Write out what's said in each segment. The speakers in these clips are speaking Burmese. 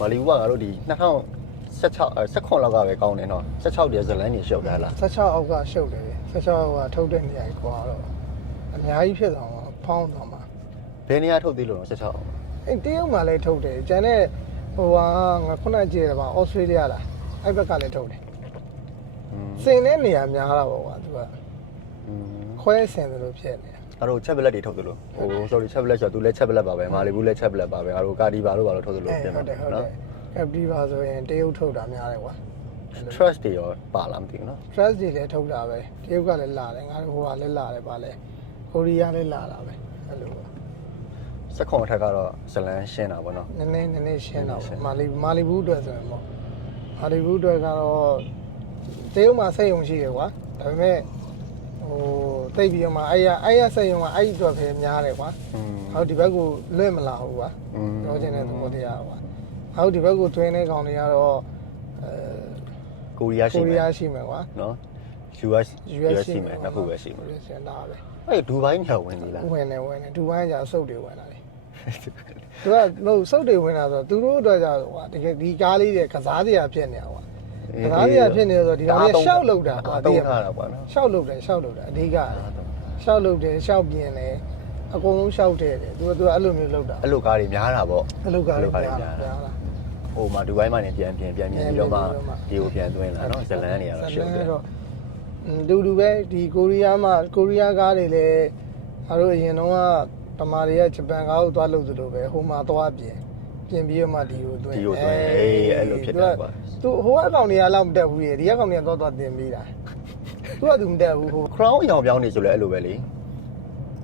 မာလီဘူးကငါတို့ဒီ2016လောက်ကပဲကောင်းတယ်နော်16တည်းဇလန်းကြီးရှုပ်တာလား16အောက်ကရှုပ်တယ်16အောက်ကထုတ်တဲ့နေရာကြီးကွာတော့အများကြီးဖြစ်သွားမှာဖောင်းသွားမှာဘယ်နေရာထုတ်သေးလို့16အောင်အဲ့တရုတ်မှာလည်းထုတ်တယ်ကျန်တဲ့ဟိုဟာငါခုနကြည့်တယ်ပါဩစတြေးလျလားအဲ့ဘက်ကလည်းထုတ်တယ်စင်တဲ့နေရာများတာပေါ့ကွာသူကခွဲစင်တယ်လို့ဖြစ်နေငါတို့ချက်ပလက်တွေထုတ်သလိုဟို sorry ချက်ပလက်ဆိုတော့သူလည်းချက်ပလက်ပါပဲမာလီဘူးလည်းချက်ပလက်ပါပဲငါတို့ကာဒီဘာလို့ဘာလို့ထုတ်သလိုပြင်မှာနော်ကပ်ဒီပါဆိုရင်တရုတ်ထုတ်တာများတယ်ကွာ trust တွေရောပါလားမသိဘူးနော် trust တွေလည်းထုတ်တာပဲတရုတ်ကလည်းလာတယ်ငါတို့ဟိုကလည်းလာတယ်ပါလဲကိုရီးယားလည်းလာတာပဲအဲ့လို16ထက်ကတော့ဇလန်းရှင်းတာပေါ့နော်နည်းနည်းရှင်းတာပေါ့မာလီဘူးအတွက်ဆိုရင်ပေါ့မာလီဘူးအတွက်ကတော့တရုတ်မှာစိတ်ယုံရှိတယ်ကွာဒါပေမဲ့ဟိုတိတ်ပြီးတော့မှအဲ့ရစိတ်ယုံကအဲ့ဒီအတွက်ပဲများတယ်ကွာဟောဒီဘက်ကိုလွတ်မလာဘူးကွာပြောချင်တဲ့သဘောတရားကွာဟောဒီဘက်ကိုတွင်းတဲ့ကောင်တွေကတော့ကိုရီးယားရှိမယ်ကွာနော် US ရှိမယ်နှစ်ခုပဲရှိမယ်ရှင်းတာပဲအဲ့ဒူဘိုင်းညဝင်နေလားဝင်တယ်ဒူဘိုင်းကျအစုပ်တွေဝင်လာတယ်သူကမဟုတ်စုပ်တွေဝင်လာဆိုတော့သူတို့အတွက်ကျတော့ကွာတကယ်ဒီကားလေးတွေကစားစရာဖြစ်နေတာကွာကစားစရာဖြစ်နေဆိုတော့ဒီကောင်လေးရှောက်လောက်တာကွာတုံးထားတာကွာနော်ရှောက်လောက်တယ်အဓိကရှောက်လောက်တယ်ရှောက်ပြင်းတယ်အကုန်လုံးရှောက်တယ်သူကအဲ့လိုမျိုးလောက်တာအဲ့လိုကားတွေများတာပေါ့အဲ့လိုကားတွေများတာဟိုမှာဒူဘိုင်းမှာနေပြန်ပြီးတော့မှဒီကိုပြန်သွင်းလာနော်ဇလန်းတွေကတော့ရှုပ်တယ်တူပဲဒီကိုရီးယားကားတွေလည်းအားတို့အရင်တော့ဗမာတွေကဂျပန်ကားကိုသွားလို့သလိုပဲဟိုမှာသွားပြင်ပြီးတော့မှဒီကိုသွင်းအေးအဲ့လိုဖြစ်တာကွာသူဟိုအကောင်တွေကလောက်မတက်ဘူးရေဒီအကောင်တွေကသွားတင်ပေးတာသူကသူမတက်ဘူးဟို crown အရောင်ပြောင်းနေဆိုလဲအဲ့လိုပဲလေ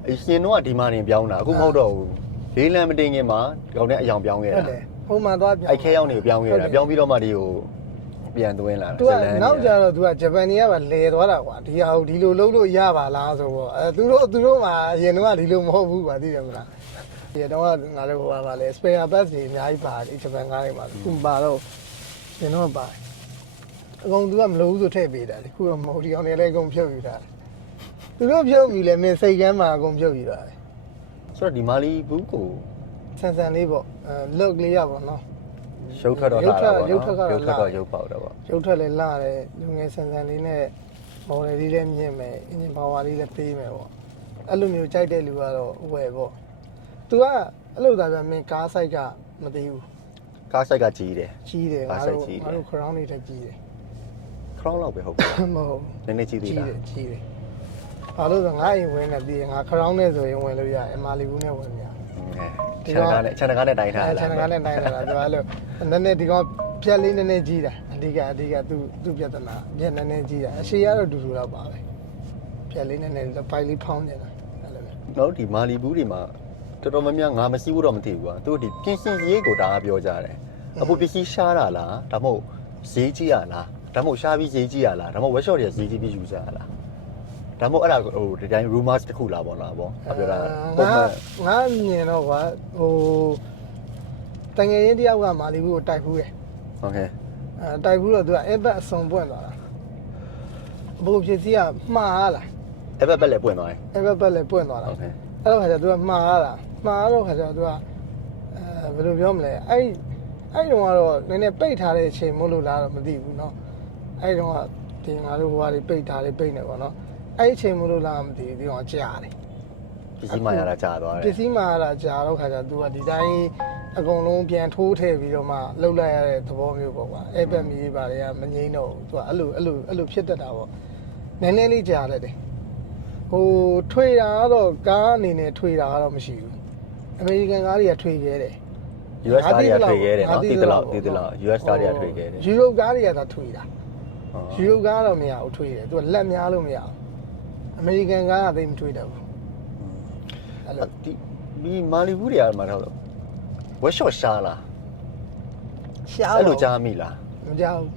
အရှင်တော့ဒီမှာနေပြောင်းတာအခုမဟုတ်တော့ဘူးလေးလံမတင်ခင်မှာဒီကောင်နဲ့အရောင်ပြောင်းခဲ့တာဟုတ်တယ်ဟိုမှာသွားပြောင်းအဲ့ခဲရောက်နေပြောင်းခဲ့တာပြောင်းပြီးတော့မှဒီကိုပြန်သွင်းလာတာဇလန်းနောက်ကျတော့သူကဂျပန်တွေကပဲလဲသွားတာကွာဒီဟာကိုဒီလိုလုပ်လို့ရပါလားဆိုတော့သူတို့မှာအရင်တော့ဒီလိုမဟုတ်ဘူးကွာသိတယ်မလားဒီတော့ငါတို့ဟိုပါလေ spare parts တွေအများကြီးပါတယ်ဂျပန်ကားတွေမှာသူပါတော့ကျွန်တော်ပါအကုန်သူကမလို့ဆိုထည့်ပေးတာလေခုတော့မဟုတ်ဒီအောင်လည်းအကုန်ဖြုတ်ယူတာသူတို့ဖြုတ်ယူလဲမင်းစိတ်ကမ်းမှာအကုန်ဖြုတ်ယူတာလေဆိုတော့ဒီမာလီဘူးကိုဆန်လေးပေါ့look လေးရပါတော့ရုပ်ထွက်တော့လာတာပေါ့နော်ရုပ်ထွက်တော့ရုပ်ပေါက်တော့ပေါ့ရုပ်ထွက်လည်းလာတယ်လူငယ်ဆန်လေးနဲ့မော်ဒယ်လေးလည်းမြင့်မယ်အင်ဂျင်ပါဝါလေးလည်းပေးမယ်ပေါ့အဲ့လိုမျိုးကြိုက်တဲ့လူကတော့ဝယ်ပေါ့သူကအဲ့လိုသာပြမင်းကားဆိုင်ကမသိဘူးကားဆိုင်ကကြီးတယ်ငါတို့ crown တွေတက်ကြီးတယ် crown လောက်ပဲဟုတ်ကဲ့မဟုတ်နည်းနည်းကြီးသေးလားကြီးတယ်ဘာလို့ဆိုငါအိမ်ဝင်နေပြီးငါ crown နဲ့ဆိုရင်ဝင်လို့ရတယ်မာလီဘူးနဲ့ဝင်ရတယ်ခြံကားနဲ့တိုင်းထားတာခြံကားနဲ့တိုင်းထားတာသူအဲ့လိုနည်းနည်းဒီကောင်ဖြက်လေးနည်းနည်းကြီးတာအဓိကသူ့ပြဿနာပြက်နည်းနည်းကြီးတာအရှိရတော့တူတော့ပါပဲဖြက်လေးနည်းနည်းပိုက်လေးဖောင်းနေတာအဲ့လိုပဲတော့ဒီမာလီဘူးတွေမှာတော်တော်များများငါမစီးဘူးတော့မသိဘူးကွာသူတို့ဒီပြင်ဆင်ရေးကိုဒါပြောကြတယ်အခုပစ္စည်းရှားတာလားဒါမှမဟုတ်ဈေးကြီးရလားဒါမှမဟုတ်ရှားပြီးဈေးကြီးရလားဒါမှမဟုတ် workshop တွေဈေးကြီးပြီးယူကြရလားဒါမှမဟုတ်အဲ့ဒါဟိုဒီတိုင်း rumors တခုလားပေါ့နော်ပေါ့ပြောတာငါမြင်တော့ကွာဟိုတငယ်ချင်းတယောက်ကမာလီဘူးကိုတိုက်ဖူးတယ်ဟုတ်ကဲ့တိုက်ဖူးတော့သူက airbag အစုံပွင့်သွားတာဘိုးဖြစ်စီကမှားလား airbag ပဲလည်းပွင့်သွားတယ် airbag ပဲလည်းပွင့်သွားတာဟုတ်ကဲ့အဲ့တော့ခါကျသူကမှားတော့ခါကျသူကဘယ်လိုပြောမလဲအဲ့တုန်းကတော့နည်းနည်းပိတ်ထားတဲ့အချိန်မို့လို့လားတော့မသိဘူးเนาะအဲ့တုန်းကဒီငါတို့ဟိုဟာတွေပိတ်ထားတယ်ပိတ်နေပေါ့เนาะအဲ့အချိန်မို့လို့လားမသိဘူးဒီကောင်ကြားတယ်ပစ္စည်းမှရတာကြားသွားတယ်ပစ္စည်းမှရတာကြားတော့ခါကျသူကဒီတိုင်းအကုန်လုံးပြန်ထိုးထည့်ပြီးတော့မှလှုပ်လိုက်ရတဲ့သဘောမျိုးပေါ့ကွာအဲ့ဘက်မြေးပါတွေကမငိမ့်တော့သူကအဲ့လိုဖြစ်တတ်တာပေါ့နည်းနည်းလေးကြားလိုက်တယ်ဟိုထွေတာကတော့ကားအနေနဲ့ထွေတာကတော့မရှိဘူးအမေရိကန်ကားတွေကထွေခဲ့တယ် US ကားတွေကထွေခဲ့တယ်နော်တိတလောက် US ကားတွေကထွေခဲ့တယ်ယူရိုကားတွေကသာထွေတာယူရိုကားတော့မရဘူးထွေတယ်သူကလက်များလို့မရဘူးအမေရိကန်ကားကသိမထွေတတ်ဘူးအဲ့လိုဒီမာလီဘူးတွေကမှာတော့ workshop ရှားလားအဲ့လိုကြားမိလားမကြားဘူး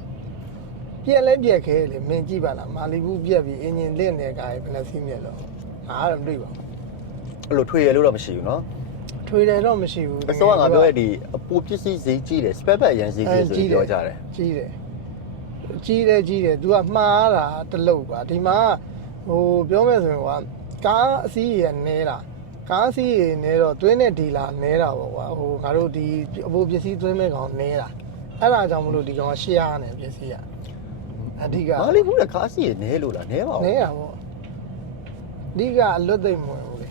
ပြက်လဲပြက်ခဲလေမင်းကြည့်ပါလားမာလီဘူးပြက်ပြီးအင်ဂျင်လင့်နေကြဘယ်နှစီးမြက်လို့ငါတော့မတွေ့ပါဘူးအဲ့လိုထွေရလို့တော့မရှိဘူးเนาะထွေတယ်တော့မရှိဘူးအစောကငါပြောရတဲ့ဒီအပူပစ္စည်းဈေးကြီးတယ် spare part ရန်ဈေးကြီးဆိုပြောကြတယ်ကြီးတယ်သူကမှားတာတလုတ်ပါဒီမှာဟိုပြောမယ်ဆိုရင်ကကားအစီးရနဲတာ ကားစီးရနေတော့တွင်းနဲ့ဒီလာနေတာပေါ့ကွာဟိုငါတို့ဒီအပိုးပစ္စည်းသွင်းမဲ့ကောင်နေတာအဲ့ဒါကြောင့်မလို့ဒီကောင်ကရှေ့ရနေပစ္စည်းကအဓိက မာလီဘူးလည်းကားစီးနေလို့လားနေပါဘူး နေတာပေါ့အဓိကအလွတ်သိမ့်မဝင်ဘူးလေ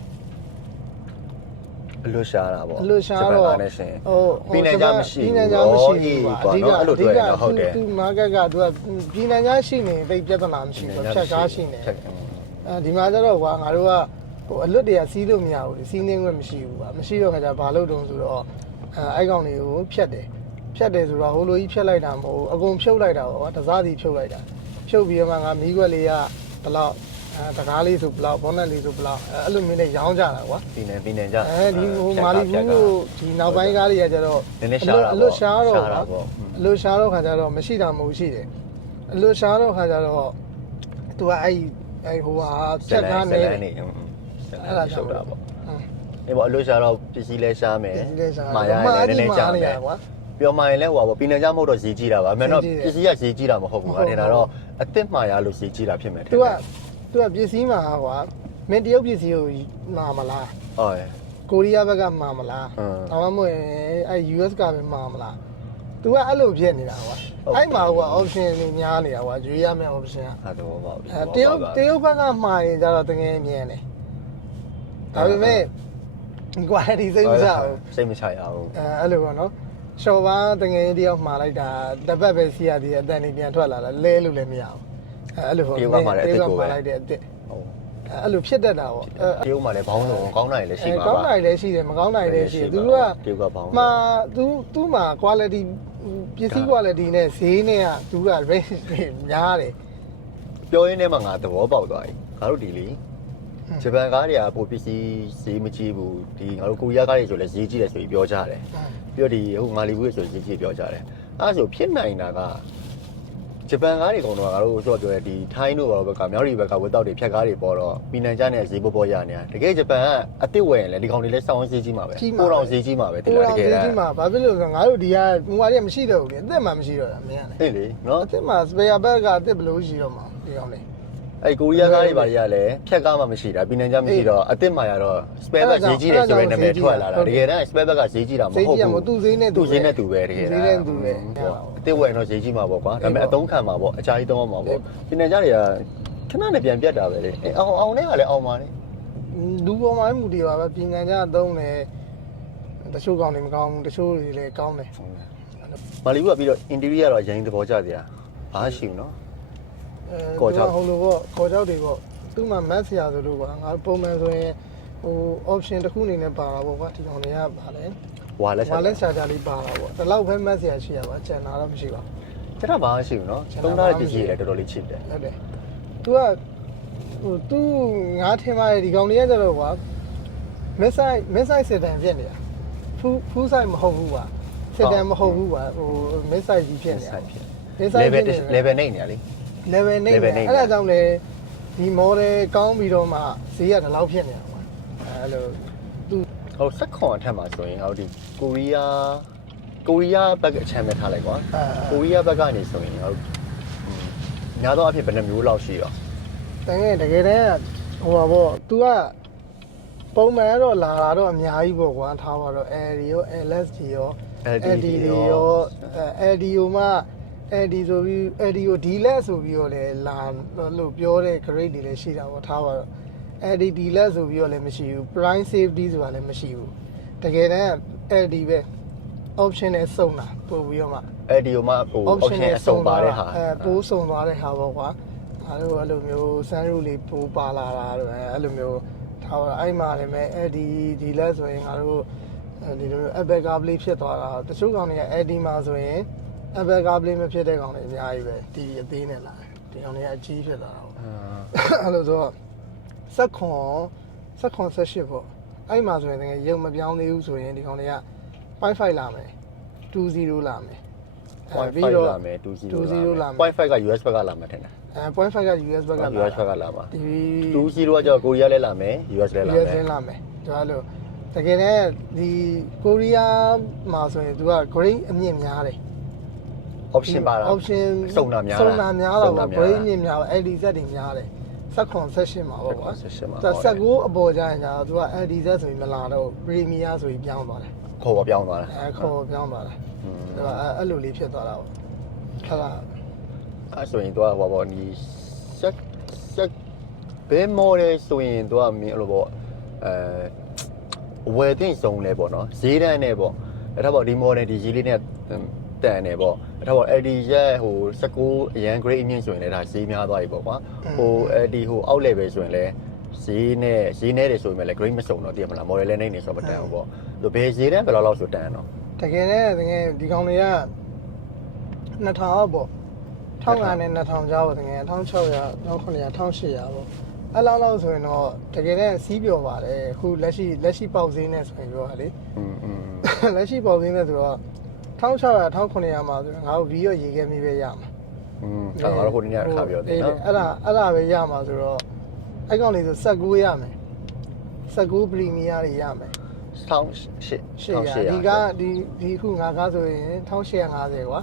အလွတ်ရှားတာပေါ့ အလွတ်ရှားတော့ နဲ့ရှင် ဟို ပြည်နယ်ကြမရှိ ပြည်နယ်ကြမရှိဘူးကွာ အဓိကအဲ့လိုတွေ့တော့ဟုတ်တယ် သူ market ကသူကပြည်နယ်ကြရှိနေတိတ်ပြဿနာမရှိဘူးဖြတ်ကားရှိနေအဲဒီမှာကျတော့ကွာငါတို့ကဟိုအလွတ်တွေကစီးလို့မရဘူးလေစီးနေခွင့်မရှိဘူးကွာမရှိတော့ခါကျဘာလို့တုံးဆိုတော့အဲ့ကောင်တွေကိုဖြတ်တယ်ဆိုတော့ဟိုလိုကြီးဖြတ်လိုက်တာမဟုတ်ဘူးအကုန်ဖြုတ်လိုက်တာပေါ့ကွာတစားစီဖြုတ်လိုက်တာဖြုတ်ပြီးတော့မှငါမီးခွက်လေးကဘလောက်တကားလေးဆိုဘလောက်ဘောနက်လေးဆိုဘလောက်အဲ့လိုမျိုးနဲ့ရောင်းကြတာကွာ ပြည်နယ်ကြ ဒီဟိုမာလီဘူးကိုဒီနောက်ပိုင်းကားတွေကကျတော့ နည်းနည်းရှားတာ အလွတ်ရှားတော့ ပေါ့ အလွတ်ရှားတော့ခါကျတော့မရှိတာမဟုတ်ရှိတယ်အလွတ်ရှားတော့ခါကျတော့သူကအဲ့ဟိုဟာချက်ကားနေ အဲ့ဒါရှုပ်တာပေါ့အေးပေါ့အလွတ်ရှားတော့ပစ္စည်းလဲရှားမယ်မာရလည်းနည်းနည်းကြာမယ်ပြောမှရင်လည်းဟိုပေါ့ပြည်နယ်ကြမဟုတ်တော့ဈေးကြီးတာပါအမှန်တော့ပစ္စည်းကဈေးကြီးတာမဟုတ်ဘူးဟာတင်တာတော့အစ်စ်မှာရလို့ဈေးကြီးတာဖြစ်မယ်တဲ့ သူကပစ္စည်းမှာကွာမင်းတရုတ်ပစ္စည်းကိုမှာမလား ဟုတ်ရ ကိုရီးယားဘက်ကမှာမလားဒါမှမဟုတ်အဲ့ US ကပဲမှာမလားသူကအဲ့လိုဖြစ်နေတာကွာအဲ့မှာကွာ option တွေများနေတာကွာရွေးရမယ့် option က အဲ့တော့ပေါ့ တရုတ်ဘက်ကမှာရင်ကြတော့တကယ်မြင်တယ်ဒါပေမဲ့ quality စိတ်မချဘူး စိတ်မချရဘူး အဲ့လိုပေါ့နော်ရှော့ပါတကယ်တယောက်မှာလိုက်တာတစ်ပတ်ပဲစီးရသေးတယ်အတန်နေပြန်ထွက်လာတာလဲလို့လည်းမရဘူးအဲ့လိုပေါ့တရုတ်မှာလိုက်တဲ့အစ်စ် ဟုတ် အဲ့လိုဖြစ်တတ်တာပေါ့ တရုတ်မှာလည်းဘောင်းစုံကောင်းနိုင်လည်းရှိပါပါ ကောင်းနိုင်လည်းရှိတယ်မကောင်းနိုင်လည်းရှိတယ်သူတို့က တရုတ်ကဘောင်း မှာသူ့မှာ quality ပစ္စည်း quality နဲ့ဈေးနဲ့ကသူက range များတယ် ပြောရင်းနဲ့မှငါသဘောပေါက်သွားပြီငါတို့ဒီလေဂျပန်ကားတွေကပိုပစ္စည်းဈေးမကြီးဘူးဒီငါတို့ကိုရီးယားကားတွေဆိုလည်းဈေးကြီးတယ်ဆိုပြီးပြောကြတယ်ပြီးတော့ဒီဟိုမာလီဘူးဆိုဈေးကြီးပြောကြတယ်အဲ့ဒါဆိုဖြစ်နိုင်တာကဂျပန်ကားတွေကတော့ငါတို့ဆိုပြောရဲဒီထိုင်းတို့ဘာလို့ဘက်ကမြောက်ရီဘက်ကဝက်တောက်တွေဖြတ်ကားတွေပေါ်တော့ပြည်နယ်ကျနဲ့ဈေးပေါ်ရနေတာတကယ်ဂျပန်ကအစ်စ်ဝယ်ရင်လည်းဒီကောင်တွေလည်းစောင်းဈေးကြီးမှာပဲပိုတော့ဈေးကြီးမှာပဲဒီလားတကယ်လားဈေးကြီးမှာဘာဖြစ်လို့လဲငါတို့ဒီကဟိုဟာတွေကမရှိတော့ဘူးလေအသက်မှမရှိတော့တာမင်းက အေးလေနော် အသက်မှ spare bag ကအသက်ဘယ်လိုရှိတော့မှာဒီကောင်လေ အဲ့ကိုရီးယားကားတွေဘာတွေကလည်းဖြတ်ကားမှမရှိတာပြည်နယ်ကျမရှိတော့အစ်စ်မှာရတော့ spare bag ဈေးကြီးတယ်ဆိုတဲ့နာမည်ထွက်လာတာတကယ်တမ်း spare bag ကဈေးကြီးတာမဟုတ်ဘူး သူ့ဈေးနဲ့ သူ့ဈေးနဲ့သူပဲတကယ် ဈေးနဲ့သူပဲ အစ်စ်ဝယ်တော့ဈေးကြီးမှာပေါ့ကွာဒါပေမဲ့အသုံးခံမှာပေါ့အချာကြီးသုံးမှာပေါ့ပြည်နယ်ကျတွေကခဏနဲ့ပြန်ပြတ်တာပဲလေအောင်နဲ့ကလည်းအောင်ပါလေ လူပေါ်မှာမူတည်ပါပဲပြင်ကန်ကြသုံးတယ်တချို့ကောင်းတယ်မကောင်းဘူးတချို့တွေလည်းကောင်းတယ် မာလီဘူးကပြီးတော့ interior ကတော့ရင်သဘောကျသေးတာဘာရှိဘူးနော် ဟိုလိုပေါ့ခေါ်ကြောက်တွေပေါ့သူ့မှာ math ဆရာဆိုလို့ကွာငါပုံမှန်ဆိုရင်ဟို option တစ်ခုအနေနဲ့ပါတာပေါ့ကွာဒီကောင်တွေကပါလဲ ဝါလက် ဝါလက်ဆရာလေးပါတာပေါ့ဒီလောက်ပဲ math ဆရာရှိရပါကျန်တာတော့မရှိပါဘူး ကျတော့ဘာရှိဘူးနော်သုံးထားတဲ့ပစ္စည်းတွေတော်တော်လေးချစ်တယ် ဟုတ်တယ်သူကဟိုသူငါထင်ပါတယ်ဒီကောင်တွေကကျတော့ကွာ message စက်တန်ဖြစ်နေတာဖူးဆိုင်မဟုတ်ဘူးကွာစက်တန်မဟုတ်ဘူးကွာဟို message ကြီးဖြစ်နေတာ level နေနေလေ level နေအဲ့ဒါကြောင့်လေဒီ model ကောင်းပြီးတော့မှဈေးကဒီလောက်ဖြစ်နေတာကွာအဲ့လိုသူ ဟိုစက်ခွန်အထက်မှာဆိုရင်ဟိုဒီကိုရီးယားဘက်အချမ်းပဲထားလိုက်ကွာကိုရီးယားဘက်ကနေဆိုရင်ဟိုများသောအားဖြင့်ဘယ်နှမျိုးလောက်ရှိရော တကယ်တမ်းဟိုပါပေါ့ तू ကပုံမှန်တော့လာတာတော့အများကြီးပေါ့ကွာထားပါတော့ L ရော LSD ရော LD ရော LDO မှ LD ဆိုပြီး LDO D-less ဆိုပြီးတော့လည်းလာလို့ပြောတဲ့ grade တွေလည်းရှိတာပေါ့ထားပါတော့ LD D-less ဆိုပြီးတော့လည်းမရှိဘူး prime safety ဆိုတာလည်းမရှိဘူးတကယ်တမ်း LD ပဲ option နဲ့စုံတာပို့ပြီးတော့မှ LDO မှာဟို option အစုံပါတဲ့ဟာ ပိုးစုံသွားတဲ့ဟာပေါ့ကွာငါတို့အဲ့လိုမျိုး sunroof လေးပိုးပါလာတာတော့အဲ့လိုမျိုးထားပါအဲ့မှာလည်းမဲ့ LD D-less ဆိုရင်ငါတို့ဒီလို Apple CarPlay ဖြစ်သွားတာတချို့ကောင်တွေက LD မှာဆိုရင် Apple CarPlay မဖြစ်တဲ့ကောင်တွေအများကြီးပဲ TV အသေးနဲ့လာတယ်ဒီကောင်တွေကအကြီးဖြစ်သွားတာပေါ့အဲ့လိုဆိုတော့စက်ခွန်18ပေါ့အဲ့မှာဆိုရင်တကယ်ရုံမပြောင်းသေးဘူးဆိုရင်ဒီကောင်တွေက 0.5 လာမယ်20လာမယ် 0.5 လာမယ်20လာမယ် 0.5 က US ဘက်ကလာမှာတယ် 0.5 က US ဘက်ကလာ US ဘက်ကလာမှာ20ကကြောကိုရီးယားလည်းလာမယ် US လည်းလာမယ် US လည်းလာမယ်ဒါလို့တကယ်တမ်းဒီကိုရီးယားမှာဆိုရင်သူက grade အမြင့်များတယ် option ပါတာ option စုံတာများတာ တော့ grade အမြင့်များတယ် LD set တွေများတယ် 16မှာပေါ့ကွာ 16မှာ 19အပေါ်ကျရင်ညာသူက LDZ ဆိုပြီးမလာတော့ Premier ဆိုပြီးပြောင်းသွားတယ် ခေါ်ပေါ်ပြောင်းသွားတာ ခေါ်ပြောင်းသွားတယ်သူကအဲ့လိုလေးဖြစ်သွားတာပေါ့ခလာ အဲ့ဆိုရင်တော့ဟောပေါ့ဒီဆက်ဘယ်မော်ဒယ်ဆိုရင်တော့မင်းအဲ့လိုပေါ့ဝယ်တင်ဆုံးလဲပေါ့နော်ဈေးတန်းနဲ့ပေါ့အဲ့ဒါပေါ့ဒီမော်ဒယ်ဒီရေးလေးနဲ့တန်နေပေါ့အဲ့ဒါပေါ့ LD ရဲ့ဟို19အရန် grade အမြင့်ဆိုရင်လည်းဒါဈေးများသွားပြီပေါ့ကွာဟို LD ဟိုအောက်လေပဲဆိုရင်လည်းဈေးနဲ့တယ်ဆိုရင်လည်း grade မစုံတော့တည်မလား model လည်းနေဆိုတော့မတန်ဘူးပေါ့ဘယ်ဈေးတန်းဘယ်လောက်ဆိုတန်တော့ တကယ်နဲ့တကယ်ဒီကောင်တွေက2000အောက်ပေါ့1500နဲ့2000ကြားပေါ့တကယ်1600 1900 1800ပေါ့အဲ့လောက်ဆိုရင်တော့တကယ်နဲ့စီးပြော်ပါတယ်အခုလက်ရှိပေါက်ဈေးနဲ့ဆိုရင်ပြောတာလေလက်ရှိပေါက်ဈေးနဲ့ဆိုတော့1600 1900မှာဆိုရင်ငါတို့ဗီရောရေးခဲ့မိပဲရမှာအဲ့တော့ဟိုနေ့ကခါပြောတယ်နော်အဲ့ဒါပဲရမှာဆိုတော့အဲ့ကောင်လေးဆို19ရမယ်19 Premier တွေရမယ်1800ဒီကဒီခုငါကားဆိုရင်1850ကွာ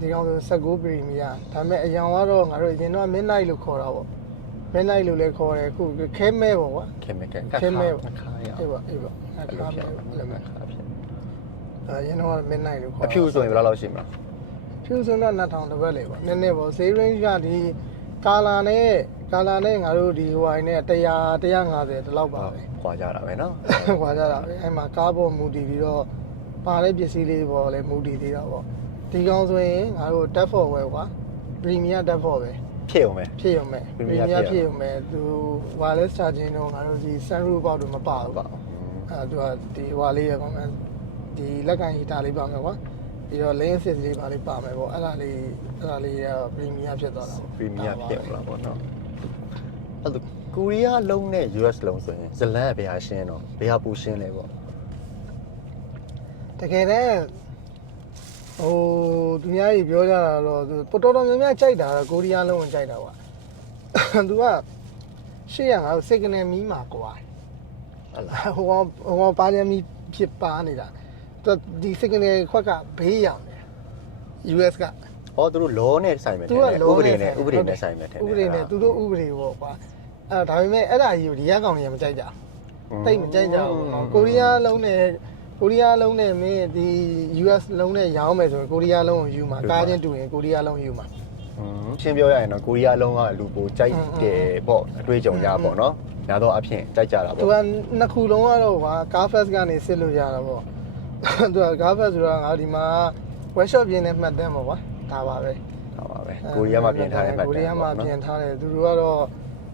ဒီကောင်ဆို19 Premier ဒါပေမဲ့အရင်ကတော့ငါတို့အရင်တော့ Midnight လို့ခေါ်တာပေါ့ Midnight လို့လည်းခေါ်တယ်အခုခဲမဲပေါ့ကွာခဲမဲပေါ့အေးပါအခါမဲလည်းမခါဖြစ်အရင်တော့ Midnight လို့ခေါ်အဖြူဆိုရင်ဘယ်လောက်ရှိမလဲဖြူဆိုတော့2000တပတ်လေပေါ့နည်းနည်းပေါ့ save range ကဒီကာလာနဲ့ငါတို့ဒီဟိုအိုင်းနဲ့100 150ဒီလောက်ပါပဲခွာကြတာပဲနော်ခွာကြတာပဲအဲ့မှာကားပေါ်မူတည်ပြီးတော့ပါတဲ့ပစ္စည်းလေးပေါ်လည်းမူတည်သေးတာပေါ့ဒီကောင်ဆိုရင်ငါတို့ Dead for ဝယ်ကွာ Premier Dead for ပဲဖြစ်အောင်ပဲPremier ဖြစ်အောင်ပဲသူ wireless charging တော့ငါတို့ဒီ sunroof ပေါက်တော့မပါဘူးပေါ့အဲ့သူကဒီဟွာလေးရကောင်ဒီလက်ကင်ဟီတာလေးပါမယ်ကွာပြီးတော့ lane assist လေးပါလေးပါမယ်ပေါ့အဲ့ဒါလေးက Premier ဖြစ်သွားတာပေါ့ Premier ဖြစ်လာပေါ့နော်အဲ့ဒါကိုရီးယားလုံးနဲ့ US လုံးဆိုရင်ဇလန်ကဘယ်ဟာရှင်းတော့ဘယ်ဟာပူရှင်းလဲပေါ့တကယ်နဲ့ဟိုသူများကြီးပြောကြတာတော့သူတော်များများကြိုက်တာကိုရီးယားလုံးကိုကြိုက်တာကွာသူကရှေ့ရငါတို့ signal မီးမှာကွာဟုတ်လားဟိုပါရမီဖြစ်ပါနေတာသူဒီ signal ခွက်ကဘေးရောက်နေ US ကသူတို့လောနဲ့ဆိုင်မယ်တဲ့ဥပဒေနဲ့ဆိုင်မယ်တဲ့ဥပဒေနဲ့သူတို့ဥပဒေပေါ့ကွာအဲ့ဒါပေမဲ့အဲ့ဒါကြီးကိုဒီရကောင်တွေကမကြိုက်ကြဘူးတိတ်မကြိုက်ကြဘူးနော်ကိုရီးယားလုံးနဲ့မင်းဒီ US လုံးနဲ့ရောင်းမယ်ဆိုရင်ကိုရီးယားလုံးကိုယူမှာကားချင်းတူရင်ကိုရီးယားလုံးယူမှာရှင်းပြောရရင်တော့ကိုရီးယားလုံးကလူပိုကြိုက်တယ်ပေါ့အတွေ့အကြုံရပေါ့နော်ညာတော့အဖြစ်ကြိုက်ကြတာပေါ့သူကနှစ်ခုလုံးကတော့ကွာ Car Fest ကနေစစ်လို့ရတာပေါ့သူက Car Fest ဆိုတာငါဒီမှာ workshop ပြင်းနဲ့မှတ်တမ်းပေါ့ကွာဒါပါပဲကိုရီးယားမှာပြင်ထားတဲ့မှတ်တမ်းကိုရီးယားမှာပြင်ထားတယ်သူတို့ကတော့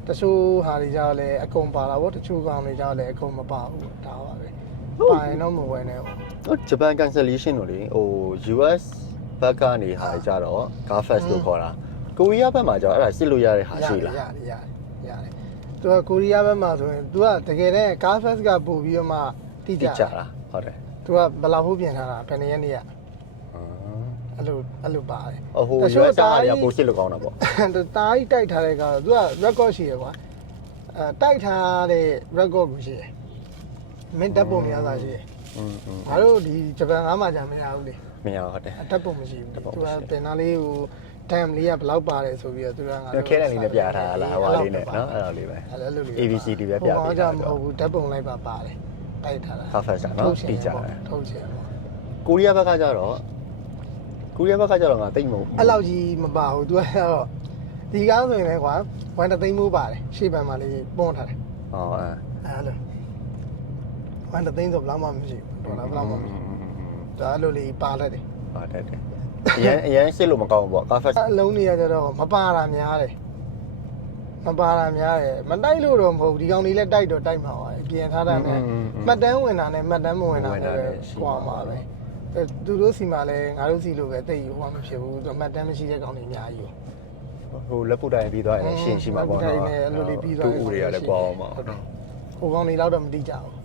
တချို့ဟာတွေကြောက်လဲအကုန်ပါတာပေါ့တချို့ကောင်တွေကြောက်လဲအကုန်မပါဘူးဒါပါပဲပါရင်တော့မဝယ်နဲ့ပေါ့ဂျပန် cancellation တို့လေဟို US ဘက်ကနေဟာကြတော့ Car Fest လို့ခေါ်တာကိုရီးယားဘက်မှာကျတော့အဲ့ဒါစစ်လို့ရတဲ့ဟာရှိလားရတယ်သူကကိုရီးယားဘက်မှာဆိုရင်သူကတကယ်တည်း Car Fest ကပို့ပြီးတော့မှတိကျတာဟုတ်တယ်သူကဘယ်လောက်ဖို့ပြင်ထားတာဘယ်နှစ်ရက်နေရအဲ့လိုပါတယ်ဟို US ကပို့စစ်လို့ကောင်းတာပေါ့တားကြီးတိုက်ထားတဲ့ကတော့သူက record ရှိရကွာတိုက်ထားတဲ့ record ကိုရှိတယ်မင်းတပ်ပုံများစွာရှိတယ်ငါတို့ဒီဂျပန်ကားမှာကြာမရဘူးလေမရဟုတ်တယ်တပ်ပုံမရှိဘူးသူကတင်သားလေးကို time လေးကဘယ်လောက်ပါတယ်ဆိုပြီးတော့သူကငါတို့ခဲတယ်လေးနဲ့ပြထားလားဟွာလေးနဲ့နော်အဲ့လိုလေးပဲအဲ့လိုလေး ABCD ပဲပြပေးတာမဟုတ်ဘူးတပ်ပုံလိုက်ပါပါတယ်တိုက်ထားတာ Perfect နော်တိကျတယ်ထုတ်ချင်ပါကိုရီးယားဘက်ကကြတော့ငါတိတ်မဟုတ်အဲ့လောက်ကြီးမပါဘူးသူကတော့ဒီကားဆိုရင်လည်းကွာ1 သိန်းမိုးပါတယ်ရှေ့ဘက်မှာလေးပွန်းထားတယ်အဲ့လို1 သိန်းဆိုဘယ်လောက်မှမရှိဘူးဒေါ်လာဘယ်လောက်မှမရှိဘူးဒါအဲ့လိုလေးပါလိုက်တယ်ပါတယ်အရင်စစ်လို့မကောင်းဘူးပေါ့ကားဖက်အလုံးကြီးရကြတော့မပါတာများတယ်မတိုက်လို့တော့မဟုတ်ဘူးဒီကောင်လေးလည်းတိုက်တော့တိုက်မှာပါပြင်ထားတာနဲ့မှတ်တမ်းဝင်တာနဲ့မှတ်တမ်းမဝင်တာနဲ့ဟွာမှာပဲသူတို့စီမှာလည်းငါတို့စီလိုပဲတိတ်ဟိုမဖြစ်ဘူးသူမှတ်တမ်းမရှိတဲ့ကောင်တွေအများကြီးဟိုလက်ပုတ်တိုင်းပြီးသွားရင်ရှင်းရှိမှာပေါ့နော်အဲ့လိုလေးပြီးသွားတူဦးတွေကလည်းပေါ့အောင်ပါဟိုကောင်တွေတော့မတိကြဘူး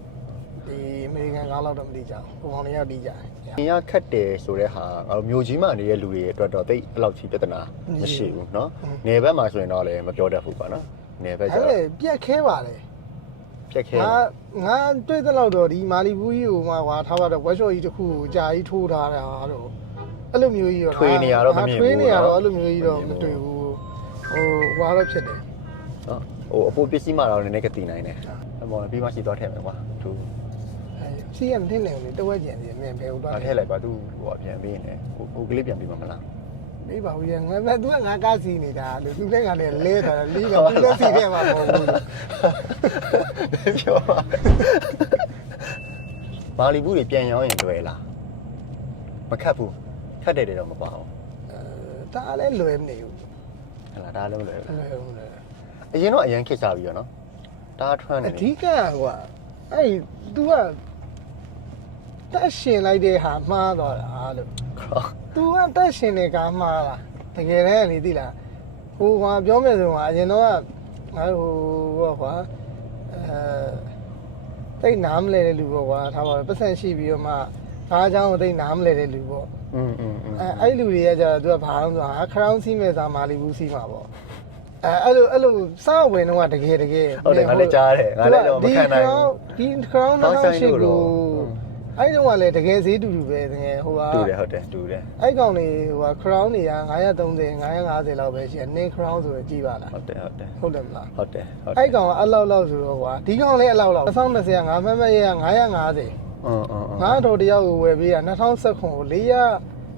ဒီအမေရိကန်ကားတော့မတိကြဘူးဟိုကောင်တွေကတိကြတယ်။နေရခက်တယ်ဆိုတဲ့ဟာငါတို့မျိုးကြီးမှနေတဲ့လူတွေအတွက်တော့တိတ်အဲ့လောက်ကြီးပြဿနာမရှိဘူးเนาะ။နယ်ဘက်မှာဆိုရင်တော့လည်းမပြောတတ်ဘူးပေါ့နော်။နယ်ဘက်ကျတော့ပြက်ခဲပါလေ။ပြက်ခဲငါတွေ့တဲ့လောက်တော့ဒီမာလီဘူးကြီးကိုမှကွာထားပါတော့ workshop ကြီးတစ်ခုကိုကြာကြီးထိုးထားတာတော့အဲ့လိုမျိုးကြီးတော့ထွေးနေရတော့မမြင်ဘူးထွေးနေရတော့အဲ့လိုမျိုးကြီးတော့မတွေ့ဘူးဟိုဟွာတော့ဖြစ်တယ် နော်ဟိုအပေါ်ပစ္စည်းမှတော့လည်းကတိနိုင်တယ်အမောပြီးမှရှိသွားထည့်မယ်ကွာသူ စီရမထင်းနေဘူးတဝက်ကျန်တယ်မင်းဘယ်ဟိုတော့ ထည့်လိုက်ပါသူဟိုပြန်ပြီးနေဟိုကလေးပြန်ပြီးမှမလား မေးပါဦးရငါကသူကငါကားစီနေတာလို့သူလည်းငါလည်းလဲတာလေးကသူလည်းစီခဲ့မှာမဟုတ်ဘူးပြောမာလီဘူးတွေပြန်ရောင်းရင်တွေ့လားမခတ်ဘူးခတ်တယ်တယ်တော့မပါဘူးဒါလည်းလွယ်မနေဘူး ဟလာဒါလည်းမလွယ်ဘူး လွယ်ဘူးလေ အရင်တော့အရင်ခစ်စားပြီးတော့နော်ဒါထွန်းနေ အဓိကကွာအဲ့ तू ကတက်ရှင်လိုက်တဲ့ဟာမှားသွားတာလို့ तू ကတက်ရှင်တဲ့ကားမှားလားတကယ်တမ်းလေသိလားဟိုကွာပြောမယ်ဆိုရင်အရင်တော့ကငါဟိုကွာတိတ်နားမလဲတဲ့လူပေါ့ကွာထားပါတော့ပတ်စံရှိပြီးတော့မှကားเจ้าကိုတိတ်နားမလဲတဲ့လူပေါ့အဲ့လူတွေကကြတော့ तू ကဘာလို့ဆိုခရောင်းစီးမဲ့စားမာလီဘူးစီးမှာပေါ့အဲ့လိုစောက်ဝင်တော့တကယ်ဟုတ်တယ်ငါလည်းကြားတယ်ငါလည်းတော့မခံနိုင်ဘူးဒီ crown နောက်ရှိကိုအဲ့တုန်းကလည်းတကယ်ဈေးတူတူပဲတကယ်ဟိုကတူတယ်ဟုတ်တယ်တူတယ်အဲ့ကောင်တွေဟိုက crown တွေက930 950လောက်ပဲရှိတယ် name crown ဆိုရင်ကြည့်ပါလားဟုတ်တယ်ဟုတ်တယ်ဟုတ်တယ်မလားဟုတ်တယ်အဲ့ကောင်ကအလောက်လောက်ဆိုတော့ကွာဒီကောင်လည်းအလောက်လောက်2020ကငါမမရဲ့950ငါတို့တယောက်ကိုဝယ်ပေးတာ2019ကို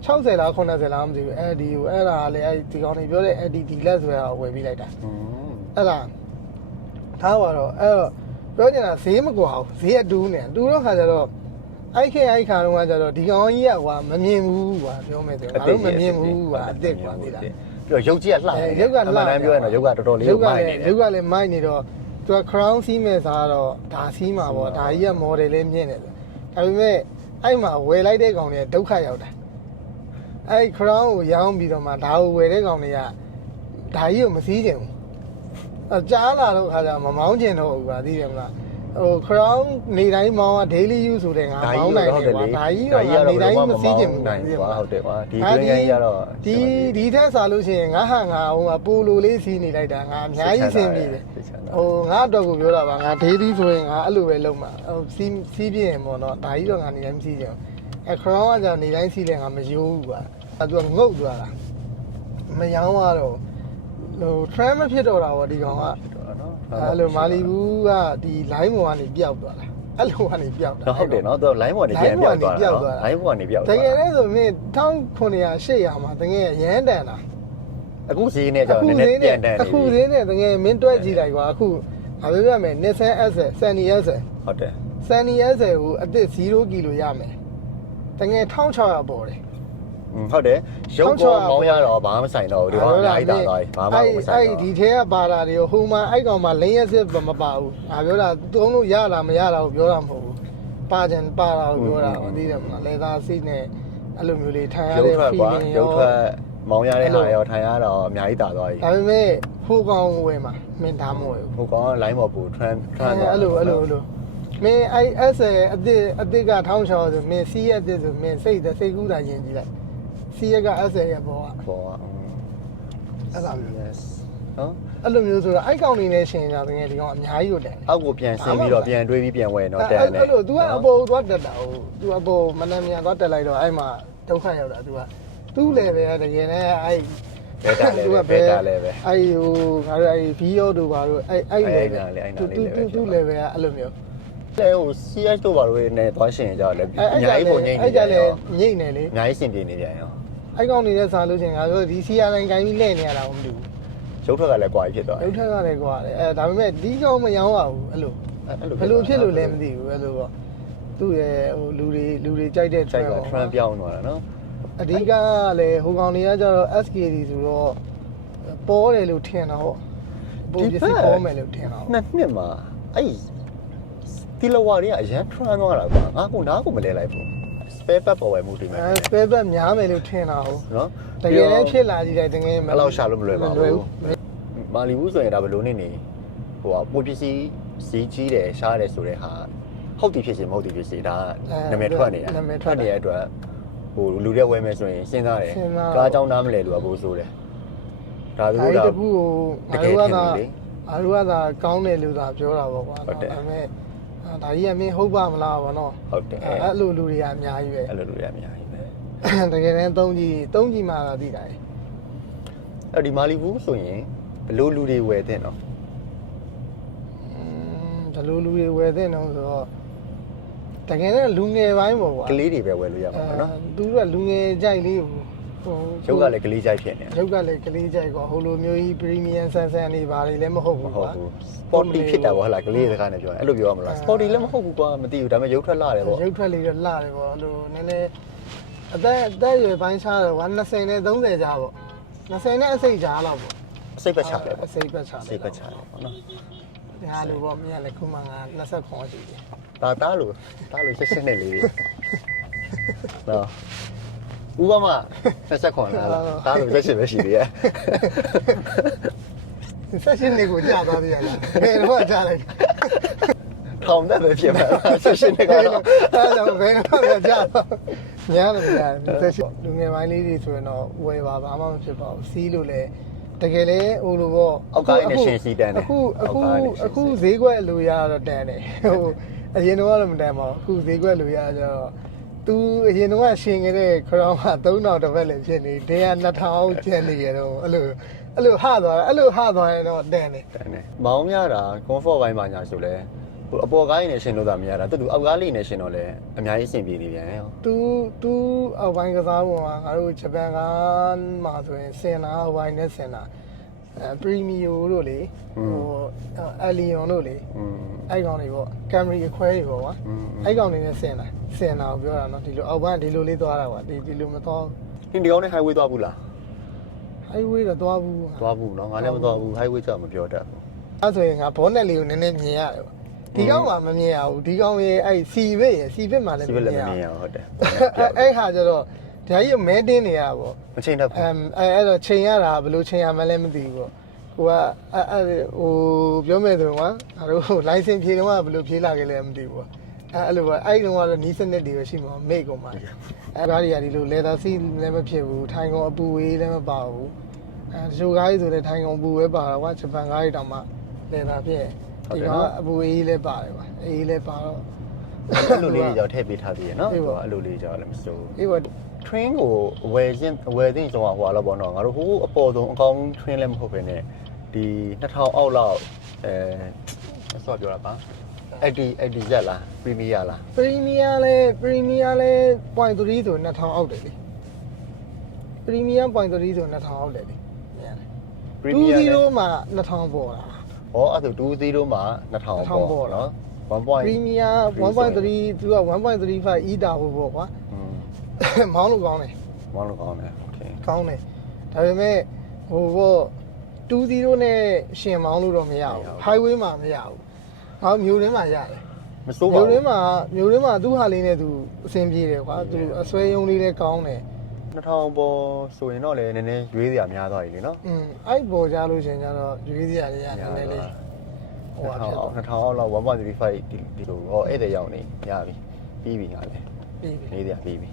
460လား90လားမသိဘူးအဲ့ဒီကိုအဲ့ဒါလည်းအဲ့ဒီကောင်တွေပြောတဲ့အဲ့ဒီလက်ဆိုတာကိုဝယ်ပေးလိုက်တာအဲ့ဒါထားပါတော့အဲ့တော့ပြောချင်တာဈေးမကွာဘူးဈေးအတူးနေတူတော့ခါကျတော့အဲ့ခါတော့ကကျတော့ဒီကောင်ကြီးကကွာမမြင်ဘူးကွာပြောမယ်ဆိုရင်ငါတို့မမြင်ဘူးကွာအစ်စ်ကွာသိလားပြီးတော့ရုပ်ကြီးကလှရုပ်ကလှတယ်ပြောရရင်တော့ရုပ်ကတော်တော်လေးမိုက်နေတယ်ရုပ်ကလည်းမိုက်နေတော့သူက crown စီးမဲ့စားတော့ဒါစီးမှာပေါ့ဒါကြီးက model လေးမြင့်နေတယ်ဒါပေမဲ့အဲ့မှာဝယ်လိုက်တဲ့ကောင်တွေကဒုက္ခရောက်တာအဲ့ crown ကိုရောင်းပြီးတော့မှဒါကိုဝယ်တဲ့ကောင်တွေကဒါကြီးကိုမစီးချင်ဘူးကြားလာတော့ခါကျမမောင်းချင်တော့ဘူးကွာသိတယ်မလားဟို crown နေတိုင်းမောင်းက daily use ဆိုတဲ့ငါမောင်းနိုင်တယ်ကွာဒါကြီးကနေတိုင်းမစီးချင်ဘူးနိုင်ကွာဟုတ်တယ်ကွာဒီတွင်းကြီးကတော့ဒီထက်စားလို့ရှိရင်ငါဟာငါဟိုပိုလိုလေးစီးနေလိုက်တာငါအများကြီးဆင်းပြေတယ်ဟိုငါအတွက်ကိုပြောတာပါငါ daily ဆိုရင်ငါအဲ့လိုပဲလုပ်မှာဟိုစီးပြရင်ပေါ့နော်ဒါကြီးတော့ငါနေတိုင်းမစီးချင်ဘူးအဲ crown ကကြာနေတိုင်းစီးလဲငါမယိုးဘူးကွာအဲ့သူကငုတ်သွားတာမယောင်းတော့ဟို trend မဖြစ်တော့တာပေါ့ဒီကောင်ကအဲ့လိုမာလီဘူးကဒီ line ပေါ်ကနေပျောက်သွားတာအဲ့လိုကနေပျောက်တာဟုတ်တယ်နော်သူ line ပေါ်နေပြန်ပျောက်သွားတာ line ပေါ်ကနေပျောက်သွားတကယ်လဲဆိုမင်း1900 800မှာတကယ်ရမ်းတန်တာအခုဈေးနဲ့ကြောင့်နည်းနည်းပြန်တန်နေအခုဈေးနဲ့တကယ်မင်းတွက်ကြည့်လိုက်ကွာအခုငါပြောပြမယ် Nissan S Sunny S ဟုတ်တယ် Sunny S ကိုအသစ်0ကီလိုရမယ်တကယ်1600ပေါ်တယ်ဟုတ်တယ်ရုပ်ပေါ်မောင်းရတော့ဘာမှမဆိုင်တော့ဘူးဒီကောင်အများကြီးတာသွားပြီဘာမှမဆိုင်တော့အဲ့ဒီထဲကပါလာတယ်ဟိုမှာအဲ့ကောင်မှာလင်းရက်စစ်မပါဘူးငါပြောတာသုံးလို့ရလားမရလားကိုပြောတာမဟုတ်ဘူးပါကြံပါတာကိုပြောတာသိတယ်မလားလေသာစိတ်နဲ့အဲ့လိုမျိုးလေးထိုင်ရတဲ့ feeling ရုပ်ထွက်မောင်းရတဲ့ဟာရောထိုင်ရတော့အများကြီးတာသွားပြီဒါပေမဲ့ဟိုကောင်ဝယ်မှာမင်းဒါမဝယ်ဘူးဟိုကောင်က line ပေါ်ပူ trend အဲ့လိုမင်းအဲ့ S အသစ်က1600ဆိုမင်းစီးရတဲ့ဆိုမင်းစိတ်ကူးတာယဉ်ကြည့်လိုက်စီရက S ရဲ့ပေါ်ကအဲ့ဒါမျိုး yes နော်အဲ့လိုမျိုးဆိုတော့အဲ့ကောင်နေနဲ့ရှင်ကြတယ်ဒီကောင်အများကြီးကိုတယ်အောက်ကိုပြန်ဆင်းပြီးတော့ပြန်တွေးပြီးပြန်ဝယ်တော့တက်တယ်အဲ့လို तू ကအပေါ်သွားတက်တာဟို तू အပေါ်မနှမ်းမြန်သွားတက်လိုက်တော့အဲ့မှာဒုက္ခရောက်တာ तू ကသူ့ level ကတကယ်နဲ့အဲ့ဘယ်တာလဲဘယ်တာလဲပဲအဲ့ဟိုငါတို့အဲ့ VO တို့ဘာတို့အဲ့ level သူ့ level ကအဲ့လိုမျိုးလေဟို CS တို့ဘာလို့နေသွားရှင်ကြတော့လေအများကြီးပုံငိမ့်နေတယ်အဲ့ညိမ့်နေလေအများကြီးစင်ပြေနေကြရောအဲ့ကောင်နေတဲ့စားလို့ချင်းငါတို့ဒီ CR တိုင်းကိုင်းပြီးလဲနေရတာမသိဘူးရုပ်ထွက်ကလည်းကွာဖြစ်သွားတယ်ရုပ်ထွက်ကလည်းကွာတယ်ဒါပေမဲ့ဒီကောင်မရောင်းပါဘူးအဲ့လိုဘယ်လိုဖြစ်လို့လဲမသိဘူးအဲ့လိုပေါ့သူ့ရဲ့ဟိုလူတွေကြိုက်တဲ့ trend ပြောင်းသွားတာနော်အဓိကလည်းဟိုကောင်တွေကကျတော့ SKD ဆိုတော့ပေါ်တယ်လို့ထင်တာဟုတ်ပုံပစ္စည်းပေါ်မယ်လို့ထင်တာနှစ်နှစ်မှာအဲ့တီလဝါတွေကအရန် trend သွားတာကွာငါကနားကိုမလဲလိုက်ဘူး spare part ပေါ်ဝယ်မှုတွေမှာspare part များမယ်လို့ထင်တာဟုတ်နော်တကယ်လည်းဖြစ်လာကြည့်တယ်တကယ်မအဲ့လောက်ရှာလို့မလွယ်ပါဘူးမာလီဘူးဆိုရင်ဒါဘယ်လိုနေဟိုကပိုပစ္စည်းစီးကြီးတယ်ရှားတယ်ဆိုတဲ့ဟာဟုတ်တယ်ဖြစ်စီမဟုတ်တယ်ဖြစ်စီဒါနာမည်ထွက်နေတာထွက်နေတဲ့အတွက်ဟိုလူတွေဝယ်မယ်ဆိုရင်စဉ်းစားတယ်ကားအကြောင်းနားမလဲလို့အပိုးဆိုတယ်ဒါသူကတကူကိုငါတို့ကသာကောင်းတယ်လို့သာပြောတာပေါ့ကွာဒါပေမဲ့ဒါကြီးကမင်းဟုတ်ပါမလားဗောနော်ဟုတ်တယ်အဲ့လိုလူတွေကအများကြီးပဲအဲ့လိုလူတွေကအများကြီးပဲတကယ်တမ်းသုံးကြည့်မှသာသိတာလေအဲ့ဒီမာလီဘူးဆိုရင်ဘလို့လူတွေဝယ်တဲ့နော် ဘယ်လိုလူတွေဝယ်တဲ့နော်ဆိုတော့တကယ်နဲ့လူငယ်ပိုင်းပေါ့ကွာ ကလေးတွေပဲဝယ်လို့ရမှာပေါ့နော် သူတို့ကလူငယ်ကြိုက်လေးဟို ရုပ်ကလည်းကလေးကြိုက်ဖြစ်နေ ရုပ်ကလည်းကလေးကြိုက်ကွာဟိုလိုမျိုးကြီးပရီမီယံဆန်ဆန်နေပါလေလည်းမဟုတ်ဘူး ဟုတ် ကွာ ဘူး sporty ဖြစ်တာပေါ့ဟလာကလေးစကားနဲ့ပြောရင်အဲ့လိုပြောရမလား sporty လည်းမဟုတ်ဘူးကွာမသိဘူးဒါပေမဲ့ရုပ်ထွက်လာတယ်ပေါ့ ရုပ်ထွက်လေးတော့လှတယ်ပေါ့အဲ့လိုနည်းနည်းအသက်ရွယ်ပိုင်းခြားတော့20နဲ့30ကြာပေါ့20နဲ့အစိတ်ကြာတော့ပေါ့ စိတ်ပတ်ချတယ်ပေါ့ စိတ်ပတ်ချတယ် စိတ်ပတ်ချတယ်ပေါ့နော် ဒါလိုပေါ့မင်းကလည်းခုမှငါ20ခွန်ရှိတယ် တားလို့ဆက်ဆက်နေလေးတွေနော်ဥပမာဆက်ခွန်လာတားလို့ဆက်ဆက်ပဲရှိသေးရဲ့ ဆက်ရှင်နေကိုကြာသွားသေးရလားဘယ်တော့ကြာလိုက် ထောင်တက်ပဲဖြစ်မှာဆက်ရှင်နေကတော့ အဲ့တော့ဘယ်တော့ကြာတော့များတယ်များတယ်ဆက်ရှင်လူငယ်ပိုင်းလေးတွေဆိုရင်တော့ဝယ်ပါဘာမှမဖြစ်ပါဘူးစီးလို့လည်းတကယ်လေဟိုလိုပေါ့ အောက်ကိုင်းနဲ့ရှင်စီတန်းတယ် အခုဈေးကွက်လူရတော့တန်တယ်ဟိုအရင်တော့မတန်ပါဘူးအခုဈေးကွက်လူရကျတော့သူအရင်တော့ရှင်ခဲ့တဲ့ခရောင်းက3000တစ်ပတ်လည်းဖြစ်နေတင်းက2000ကျန်နေရတော့အဲ့လိုဟသွားရင်တော့တန်တယ် တန်းတယ်မောင်းရတာ comfort ဘိုင်းမှာညာဆိုလဲဟိုအပေါ်ကိုင်းနဲ့ရှင်လို့တာမရတာတူအောက်ကားလေးနဲ့ရှင်တော့လဲအများကြီးအဆင်ပြေနေပြန်ရော သူအောက်ပိုင်းကစားပုံကငါတို့ဂျပန်ကမှာဆိုရင်စင်နာအောက်ပိုင်းနဲ့စင်နာပရီမီယိုတို့လေဟိုအလီယွန်တို့လေ အဲ့ကောင်တွေပေါ့ကင်မရီအခွဲတွေပေါ့ကွာအဲ့ကောင်တွေနဲ့ဆင်တာကိုပြောတာနော်ဒီလိုအောက်ဘန်းဒီလိုလေးသွားတာကွာဒီလိုမသွား ဟင်းဒီကောင်းနဲ့ highway သွားဘူးလား highway တော့သွားဘူး သွားဘူးเนาะငါလည်းမသွားဘူး highway ကြောက်မပြောတတ်ဘူး အဲ့ဆိုရင်ငါဘောနက်လေးကိုနည်းနည်းမြင်ရတယ်ပေါ့ဒီကောင်ကမမြင်ရဘူးဒီကောင်ရဲ့အဲ့စီဘစ်မှာလည်း စီဘက်လည်းမမြင်ရဘူးဟုတ်တယ် အဲ့ဟာကျတော့ဒါကြီးမဲတင်းနေရပေါ့ မချိန်တတ်ဘူး အဲ့တော့ချိန်ရတာဘယ်လိုချိန်ရမှလည်းမသိဘူးပေါ့ကိုကအဲ့ဟိုပြောမယ်ဆိုရင်ကွာငါတို့လိုင်စင်ဖြေတော့ဘယ်လိုဖြေလာခဲ့လဲမသိဘူးပေါ့အဲ့လိုပဲအဲ့တုန်းကတော့နီးစနစ်တွေပဲရှိမှာမိတ်ကုန်ပါအဲ့ဒါတွေကဒီလိုလေသာစီးလည်းမဖြစ်ဘူးထိုင်ကုန်အပူဝေးလည်းမပါဘူးအဲတချို့ကားကြီးဆိုလည်းထိုင်ကုန်အပူဝေးပါတော့ကွာဂျပန်ကားကြီးတောင်မှလေသာဖြစ်ဒီကအပူဝေးလည်းပါတယ်ကွာအေးလည်းပါတော့ အဲ့လိုလေးတွေကြောင့်ထည့်ပေးထားသေးရနော်အဲ့လိုလေးကြောင့်လည်းမစိုးဘူး အေးပေါ့ train ကိုဝယ်သိမ်းဆုံးဟိုလာပေါ့နော်ငါတို့ဟိုအပေါ်ဆုံးအကောင်း train လည်းမဟုတ်ပဲနဲ့ဒီ2000အောက်လောက်ဆော့ပြောတာပါ80ရက်လား premier လား ပရီမီယာလဲ0.3ဆို2000အောက်တယ်လေပရီမီယာ0.3ဆို2000အောက်တယ်လေမြန်တယ် premier 2-0မှာ2000ပေါ်လာ ဟောအဲ့ဒါ2-0မှာ2000ပေါ့နော် ပရီမီယာ1.3သူက1.35 e တာဖို့ပေါ့ကွာမောင်းလို့ကောင်းတယ် မောင်းလို့ကောင်းတယ် okay ကောင်းတယ်ဒါပေမဲ့ဟိုပေါ့2-0နဲ့ရှင်မောင်းလို့တော့မရဘူး highway မှာမရဘူးဟောမြို့ရင်းမှာရတယ် မစိုးပါ မြို့ ဘူး ရင်းမှာသူ့ဟာလေးနဲ့သူအဆင်ပြေတယ်ကွာသူအစွဲယုံလေးလည်းကောင်းတယ် 2000ပေါ်ဆိုရင်တော့လည်းနည်းနည်းရွေးစရာများသွားပြီလေနော် အဲ့ပေါ်ကြလို့ရှင်ကျတော့ရွေးစရာတွေကနည်းနည်းလေးဟိုဟာဖြစ်သွား 2000အောက်လောက်1.35ဒီလိုဟောဧည့်သည်ရောက်နေရပြီပြီးပြီငါလည်း ပြီးပြီ နေစရာပြီးပြီ